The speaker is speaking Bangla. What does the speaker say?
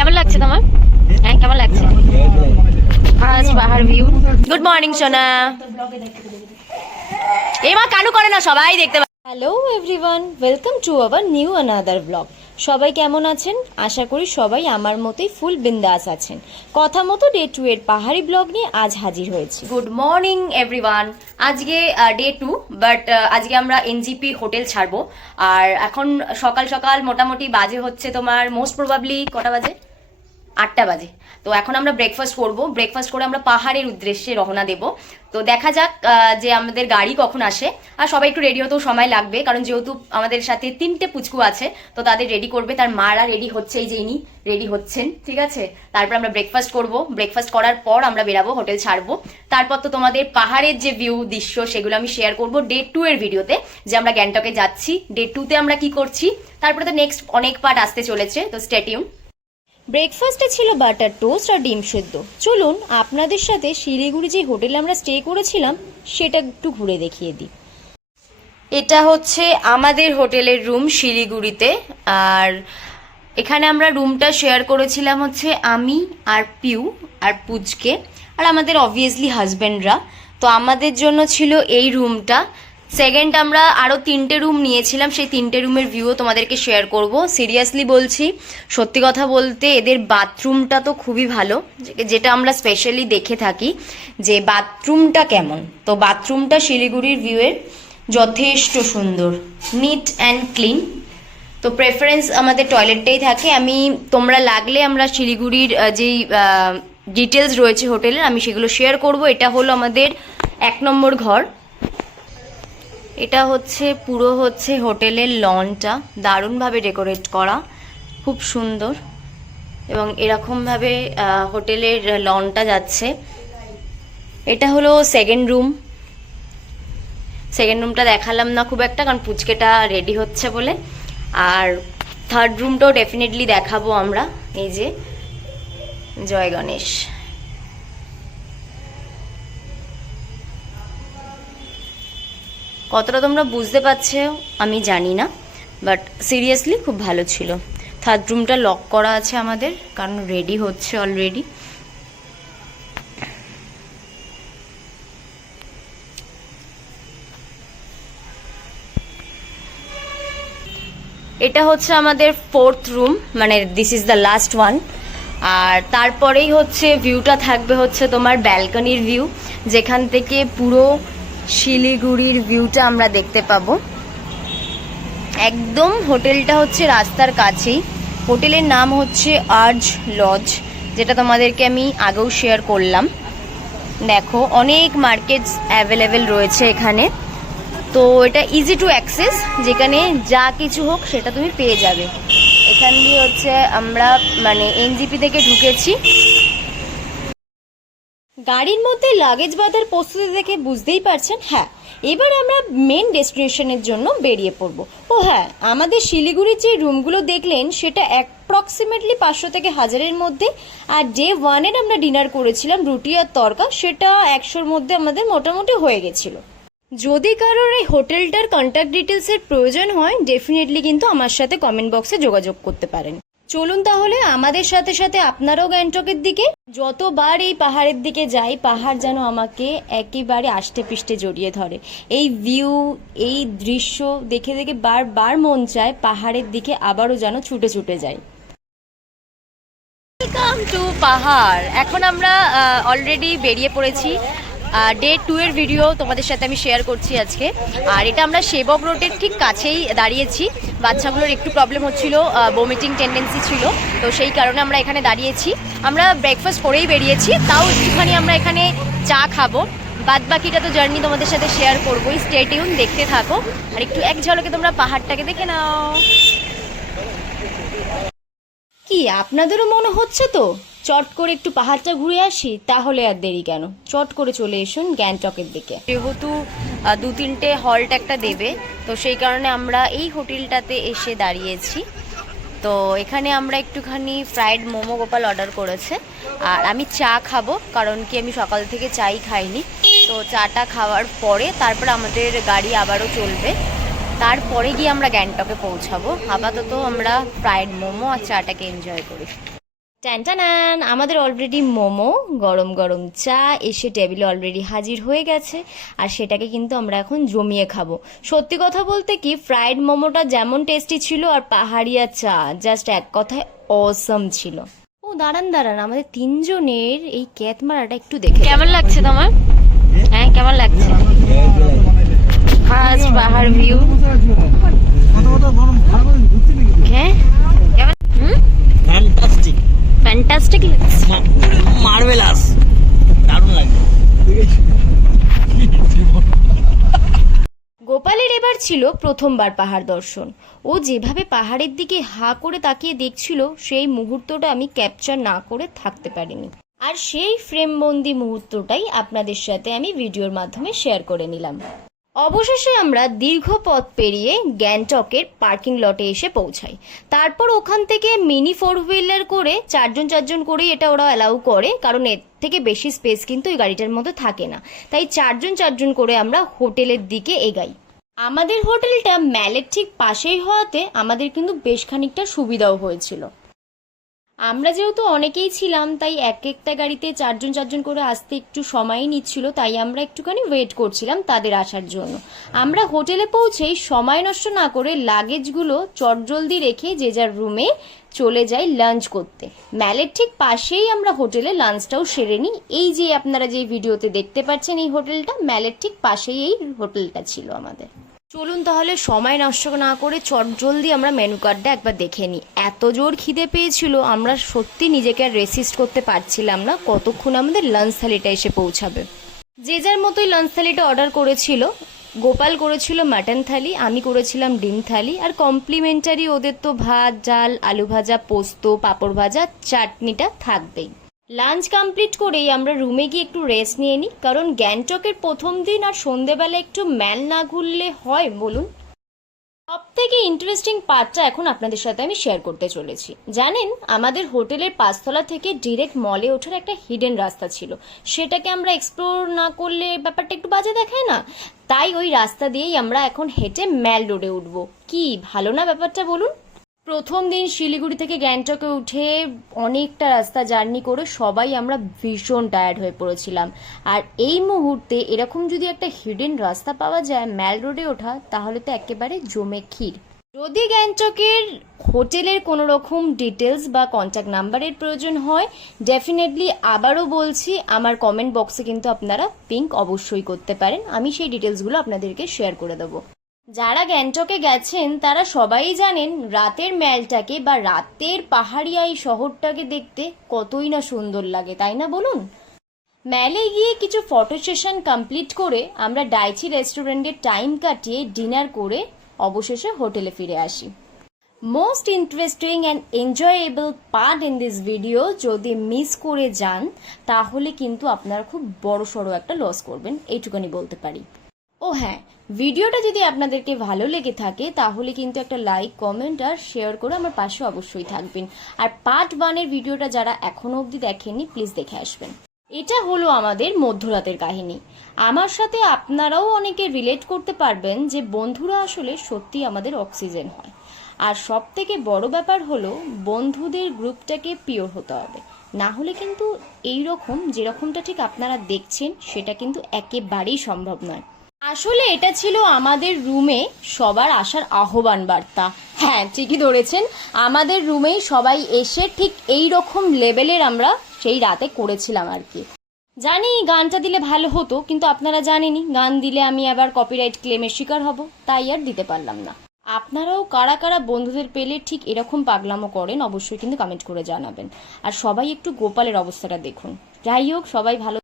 কেমন লাগছে তোমার? হ্যাঁ, কেমন লাগছে? আজ পাহাড় ভিউ। গুড মর্নিং সোনা। এমা কানু করে না, সবাই দেখতে পাবে। Hello everyone, welcome to our new another blog. সবাই কেমন আছেন? আশা করি সবাই আমার মতোই ফুল বিন্দাস আছেন। কথা মতো ডে 2 এর পাহাড়ি ব্লগ নিয়ে আজ হাজির হয়েছি। Good morning everyone. আজকে ডে 2, বাট আজকে আমরা এনজিপি হোটেল ছাড়বো। আর এখন সকাল সকাল মোটামুটি বাজে হচ্ছে তোমার মোস্ট প্রবাবলি কটা বাজে? 8টা বাজে। তো এখন আমরা ব্রেকফাস্ট করব। ব্রেকফাস্ট করে আমরা পাহাড়ের উদ্দেশ্যে রওনা দেব। তো দেখা যাক যে আমাদের গাড়ি কখন আসে। আর সবাই একটু রেডি হতেও সময় লাগবে, কারণ যেহেতু আমাদের সাথে 3টে পুচকু আছে, তো তাদের রেডি করবে। তার মারা রেডি হচ্ছে, এই যে ইনি রেডি হচ্ছেন, ঠিক আছে। তারপর আমরা ব্রেকফাস্ট করব। ব্রেকফাস্ট করার পর আমরা বেরাবো, হোটেল ছাড়বো। তারপর তো তোমাদের পাহাড়ের যে ভিউ দৃশ্য সেগুলো আমি শেয়ার করব ডে 2 এর ভিডিওতে, যে আমরা গ্যাংটকে যাচ্ছি, ডে 2 তে আমরা কি করছি। তারপরে তো নেক্সট অনেক পার্ট আসতে চলেছে, তো স্টে টিউন। ব্রেকফাস্টে ছিল বাটার টোস্ট আর ডিম সেদ্ধ। চলুন আপনাদের সাথে শিলিগুড়ি যে হোটেলে আমরা স্টে করেছিলাম সেটা একটু ঘুরে দেখিয়ে দিই। এটা হচ্ছে আমাদের হোটেলের রুম শিলিগুড়িতে। আর এখানে আমরা রুমটা শেয়ার করেছিলাম হচ্ছে আমি আর পিউ আর পুচকে আর আমাদের অবভিয়াসলি হাজব্যান্ডরা। তো আমাদের জন্য ছিল এই রুমটা। সেকেন্ড আমরা আরও 3টে রুম নিয়েছিলাম, সেই 3টে রুমের ভিউও তোমাদেরকে শেয়ার করব। সিরিয়াসলি বলছি, সত্যি কথা বলতে এদের বাথরুমটা তো খুবই ভালো, যেটা আমরা স্পেশালি দেখে থাকি যে বাথরুমটা কেমন। তো বাথরুমটা শিলিগুড়ির ভিউয়ের যথেষ্ট সুন্দর, নিট অ্যান্ড ক্লিন। তো প্রেফারেন্স আমাদের টয়লেটটাই থাকে। তোমরা লাগলে আমরা শিলিগুড়ির যেই ডিটেলস রয়েছে হোটেলের আমি সেগুলো শেয়ার করব। এটা হলো আমাদের 1 নম্বর ঘর। এটা হচ্ছে পুরো হচ্ছে হোটেলের লনটা, দারুণভাবে ডেকোরেট করা, খুব সুন্দর। এবং এরকমভাবে হোটেলের লনটা যাচ্ছে। এটা হলো সেকেন্ড রুম। সেকেন্ড রুমটা দেখালাম না খুব একটা, কারণ পুচকেটা রেডি হচ্ছে বলে। আর থার্ড রুমটাও ডেফিনেটলি দেখাবো আমরা। এই যে জয় গণেশ। কতটা তোমরা বুঝতে পারছো আমি জানি না, বাট সিরিয়াসলি খুব ভালো ছিল। থার্ড রুমটা লক করা আছে আমাদের, কারণ রেডি হচ্ছে অলরেডি। এটা হচ্ছে আমাদের 4th রুম, মানে this is the last one. আর তারপরেই হচ্ছে ভিউটা থাকবে হচ্ছে তোমার ব্যালকনির ভিউ, যেখান থেকে পুরো শিলিগুড়ির ভিউটা আমরা দেখতে পাবো। একদম হোটেলটা হচ্ছে রাস্তার কাছেই। হোটেলের নাম হচ্ছে আর্য লজ, যেটা তোমাদেরকে আমি আগেও শেয়ার করলাম। দেখো অনেক মার্কেটস অ্যাভেলেবেল রয়েছে এখানে। তো এটা ইজি টু অ্যাক্সেস, যেখানে যা কিছু হোক সেটা তুমি পেয়ে যাবে। এখান দিয়ে হচ্ছে আমরা মানে এনজিপি থেকে ঢুকেছি। গাড়ির মধ্যে লাগেজ বাঁধার প্রস্তুতি দেখে বুঝতেই পারছেন। হ্যাঁ, এবার আমরা মেন ডেস্টিনেশনের জন্য বেরিয়ে পড়ব। ও হ্যাঁ, আমাদের শিলিগুড়ির যে রুমগুলো দেখলেন সেটা অ্যাপ্রক্সিমেটলি 500 থেকে 1000-এর মধ্যে। আর ডে 1-এর আমরা ডিনার করেছিলাম রুটি আর তরকা, সেটা 100-র মধ্যে আমাদের মোটামুটি হয়ে গেছিল। যদি কারোর এই হোটেলটার কন্ট্যাক্ট ডিটেলসের প্রয়োজন হয়, ডেফিনেটলি কিন্তু আমার সাথে কমেন্ট বক্সে যোগাযোগ করতে পারেন। চলুন তাহলে আমাদের সাথে সাথে আপনারাও গ্যাংটকের দিকে। যতবার এই পাহাড়ের দিকে যাই, পাহাড় যেন আমাকে একেবারে আষ্টে পৃষ্ঠে জড়িয়ে ধরে। এই ভিউ, এই দৃশ্য দেখে দেখে বারবার মন চায় পাহাড়ের দিকে আবারও যেন ছুটে ছুটে যাই। ওয়েলকাম টু পাহাড়। এখন আমরা অলরেডি বেরিয়ে পড়েছি। ডে 2 এর ভিডিও তোমাদের সাথে আমি শেয়ার করছি আজকে। আর এটা আমরা সেবক রোডের ঠিক কাছেই দাঁড়িয়েছি। বাচ্চাগুলোর একটু প্রবলেম হচ্ছিল, বমিটিং টেন্ডেন্সি ছিল, তো সেই কারণে আমরা এখানে দাঁড়িয়েছি। আমরা ব্রেকফাস্ট করেই বেরিয়েছি, তাও একটুখানি আমরা এখানে চা খাবো। বাদ বাকিটা তো জার্নি তোমাদের সাথে শেয়ার করবোই। স্টে টিউন, দেখতে থাকো। আর একটু এক ঝলকে তোমরা পাহাড়টাকে দেখে নাও। কি আপনাদেরও মনে হচ্ছে তো চট করে একটু পাহাড়টা ঘুরে আসি? তাহলে আর দেরি কেন, চট করে চলে এসুন গ্যাংটকের দিকে। যেহেতু 2-3টে হল্ট একটা দেবে, তো সেই কারণে আমরা এই হোটেলটাতে এসে দাঁড়িয়েছি। তো এখানে আমরা একটুখানি ফ্রাইড মোমো গোপাল অর্ডার করেছে। আর আমি চা খাবো, কারণ কি আমি সকাল থেকে চাই খাইনি। তো চাটা খাওয়ার পরে তারপর আমাদের গাড়ি আবারও চলবে। তারপরে গিয়ে আমরা গ্যাংটকে পৌঁছাবো। আপাতত আমরা ফ্রাইড মোমো আর চাটাকে এনজয় করি। ট্যানটানান, আমাদের অলরেডি মোমো, গরম গরম চা এসে টেবিলে অলরেডি হাজির হয়ে গেছে। আর সেটাকে কিন্তু আমরা এখন জমিয়ে খাবো। সত্যি কথা বলতে কি, ফ্রাইড মোমোটা যেমন টেস্টি ছিল আর পাহাড়িয়া চা জাস্ট এক কথায় অসম ছিল। ও দাঁড়ান দাঁড়ান, আমাদের তিনজনের এই ক্যাত মারাটা একটু দেখে কেমন লাগছে তোমার? হ্যাঁ, কেমন লাগছে? ফার্স্ট পাহাড় ভিউ। হ্যাঁ, কেমন? ফ্যান্টাস্টিক, ফ্যান্টাস্টিক লাগছে। মার্ভেলাস, দারুণ লাগে। গোপালের এবার ছিল প্রথমবার পাহাড় দর্শন। ও যেভাবে পাহাড়ের দিকে হা করে তাকিয়ে দেখছিল, সেই মুহূর্তটা আমি ক্যাপচার না করে থাকতে পারিনি। আর সেই ফ্রেমবন্দি মুহূর্তটাই আপনাদের সাথে আমি ভিডিওর মাধ্যমে শেয়ার করে নিলাম। অবশেষে আমরা দীর্ঘ পথ পেরিয়ে গ্যাংটকের পার্কিং লটে এসে পৌঁছাই। তারপর ওখান থেকে মিনি 4 হুইলার করে চারজন করেই এটা ওরা অ্যালাউ করে, কারণ এর থেকে বেশি স্পেস কিন্তু এই গাড়িটার মধ্যে থাকে না। তাই চারজন করে আমরা হোটেলের দিকে এগাই। আমাদের হোটেলটা ম্যালের ঠিক পাশেই হওয়াতে আমাদের কিন্তু বেশ খানিকটা সুবিধাও হয়েছিল। আমরা যেহেতু অনেকেই ছিলাম, তাই এক একটা গাড়িতে চারজন করে আসতে একটু সময়ই নিচ্ছিল, তাই আমরা একটুখানি ওয়েট করছিলাম তাদের আসার জন্য। আমরা হোটেলে পৌঁছেই সময় নষ্ট না করে লাগেজগুলো চটজলদি রেখে যে যার রুমে চলে যাই লাঞ্চ করতে। ম্যালের ঠিক পাশেই আমরা হোটেলে লাঞ্চটাও সেরে নিই। এই যে আপনারা যে ভিডিওতে দেখতে পাচ্ছেন, এই হোটেলটা ম্যালের ঠিক পাশেই এই হোটেলটা ছিল আমাদের। চলুন তাহলে সময় নষ্ট না করে চটজলদি আমরা মেনু কার্ডটা একবার দেখে নিই। এত জোর খিদে পেয়েছিল, আমরা সত্যি নিজেকে আর রেসিস্ট করতে পারছিলাম না কতক্ষণ আমাদের লাঞ্চ থালিটা এসে পৌঁছাবে। যে যার মতোই লাঞ্চ থালিটা অর্ডার করেছিল। গোপাল করেছিল মাটন থালি, আমি করেছিলাম ডিম থালি, আর কমপ্লিমেন্টারি ওদের তো ভাত, ডাল, আলু ভাজা, পোস্ত, পাঁপড় ভাজা, চাটনিটা থাকবেই। লাঞ্চ কমপ্লিট করেই আমরা রুমে গিয়ে একটু রেস্ট নিয়ে নিই, কারণ গ্যাংটকের প্রথম দিন আর সন্ধেবেলা একটু ম্যাল না ঘুরলে হয় বলুন? সব থেকে ইন্টারেস্টিং পার্টটা এখন আপনাদের সাথে আমি শেয়ার করতে চলেছি। জানেন, আমাদের হোটেলের 5 তলা থেকে ডিরেক্ট মলে ওঠার একটা হিডেন রাস্তা ছিল। সেটাকে আমরা এক্সপ্লোর না করলে ব্যাপারটা একটু বাজে দেখায় না? তাই ওই রাস্তা দিয়েই আমরা এখন হেঁটে ম্যাল রোডে উঠবো। কি ভালো না ব্যাপারটা বলুন? প্রথম দিন শিলিগুড়ি থেকে গ্যাংটকে উঠে অনেকটা রাস্তা জার্নি করে সবাই আমরা ভীষণ টায়ার্ড হয়ে পড়েছিলাম। আর এই মুহূর্তে এরকম যদি একটা হিডেন রাস্তা পাওয়া যায় ম্যাল রোডে ওঠা, তাহলে তো একেবারে জমে ক্ষীর। যদি গ্যাংটকের হোটেলের কোনো রকম ডিটেলস বা কন্ট্যাক্ট নাম্বারের প্রয়োজন হয়, ডেফিনেটলি আবারও বলছি, আমার কমেন্ট বক্সে কিন্তু আপনারা পিঙ্ক অবশ্যই করতে পারেন। আমি সেই ডিটেলসগুলো আপনাদেরকে শেয়ার করে দেবো। যারা গ্যাংটকে গেছেন তারা সবাই জানেন রাতের ম্যালটাকে বা রাতের পাহাড়িয়া এই শহরটাকে দেখতে কতই না সুন্দর লাগে, তাই না বলুন? ম্যালে গিয়ে কিছু ফটো সেশন কমপ্লিট করে আমরা ডাইচি রেস্টুরেন্টে টাইম কাটিয়ে ডিনার করে অবশেষে হোটেলে ফিরে আসি। Most interesting and enjoyable part in this video যদি মিস করে যান, তাহলে কিন্তু আপনারা খুব বড়সড় একটা লস করবেন, এইটুকুনি বলতে পারি। ও হ্যাঁ, ভিডিওটা যদি আপনাদেরকে ভালো লেগে থাকে তাহলে কিন্তু একটা লাইক, কমেন্ট আর শেয়ার করে আমার পাশে অবশ্যই থাকবেন। আর পার্ট 1-এর ভিডিওটা যারা এখনো অবধি দেখেননি, প্লিজ দেখে আসবেন। এটা হলো আমাদের মধ্যরাতের কাহিনী। আমার সাথে আপনারাও অনেকে রিলেট করতে পারবেন যে বন্ধুরা আসলে সত্যি আমাদের অক্সিজেন হয়। আর সব থেকে বড় ব্যাপার হলো বন্ধুদের গ্রুপটাকে পিওর হতে হবে, না হলে কিন্তু এইরকম যেরকমটা ঠিক আপনারা দেখছেন সেটা কিন্তু একেবারেই সম্ভব নয়। আসলে এটা ছিল আমাদের রুমে সবার আসার আহ্বান বার্তা। হ্যাঁ, ঠিকই ধরেছেন, আমাদের রুমেই সবাই এসে ঠিক এই রকম লেভেলের আমরা সেই রাতে করেছিলাম আর কি। জানি গানটা দিলে ভালো হতো, কিন্তু আপনারা জানেনই গান দিলে আমি আবার কপিরাইট ক্লেমের শিকার হব, তাই আর দিতে পারলাম না। আপনারাও কারা কারা বন্ধুদের পেলে ঠিক এরকম পাগলামো করেন অবশ্যই কিন্তু কমেন্ট করে জানাবেন। আর সবাই একটু গোপালের অবস্থাটা দেখুন। যাই হোক, সবাই ভালো